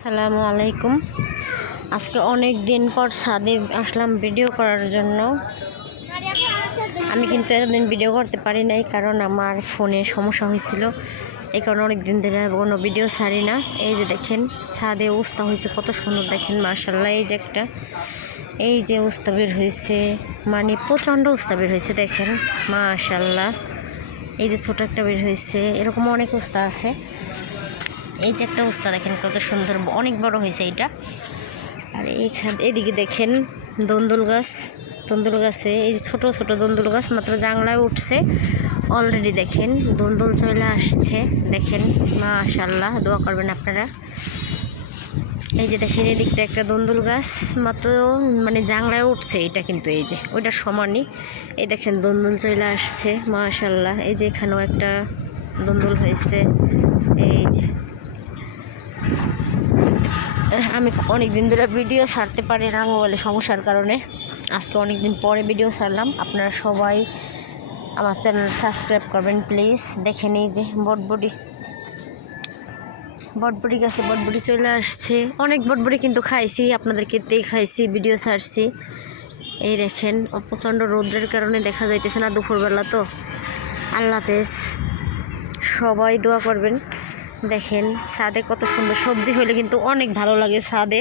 আসসালামু আলাইকুম। আজকে অনেক দিন পর ছাদে আসলাম ভিডিও করার জন্য। আমি কিন্তু এতদিন ভিডিও করতে পারি নাই, কারণ আমার ফোনে সমস্যা হয়েছিল। এই কারণে অনেক দিন ধরে কোনো ভিডিও ছাড়ি না। এই যে দেখেন ছাদে অবস্থা হয়েছে কত সুন্দর, দেখেন মাশাআল্লাহ। এই যে অবস্থা বের হয়েছে, মানে প্রচণ্ড অবস্থা বের হয়েছে, দেখেন মাশাআল্লাহ। এই যে ছোট একটা বের হয়েছে, এরকম অনেক অবস্থা আছে। এই যে একটা অবস্থা দেখেন কত সুন্দর, অনেক বড় হয়েছে এইটা। আর এদিকে দেখেন দন্দুল গাছে এই যে ছোট ছোট দন্দুল গাছ মাত্র জাংলায় উঠছে অলরেডি। দেখেন দন্দুল চলে আসছে, দেখেন মাশাআল্লাহ। দোয়া করবেন আপনারা। এই যে দেখেন এদিকটা একটা দন্দুল গাছ মাত্র মানে জাংলায় উঠছে, এটা কিন্তু এই যে ওইটার সমানই। এই দেখেন দন্দুল চলে আসছে মাশাআল্লাহ। এই যে এখানেও একটা দন্দুল হয়েছে। এই যে আমি অনেক দিন ধরে ভিডিও ছাড়তে পারি না মোবাইলে সমস্যার কারণে। আজকে অনেক দিন পরে ভিডিও ছাড়লাম। আপনারা সবাই আমার চ্যানেল সাবস্ক্রাইব করবেন প্লিজ। দেখেন এই যে বটবটি গাছে বটবটি চলে আসছে। অনেক বটবটি কিন্তু খাইছি, আপনাদেরকে দেখাইছি, ভিডিও ছাড়ছি। এই দেখেন প্রচণ্ড রৌদ্রের কারণে দেখা যাইতেছে না, দুপুরবেলা তো। আল্লাহ হাফেজ, সবাই দোয়া করবেন। দেখেন ছাদে কত সুন্দর সবজি হলে কিন্তু অনেক ভালো লাগে ছাদে।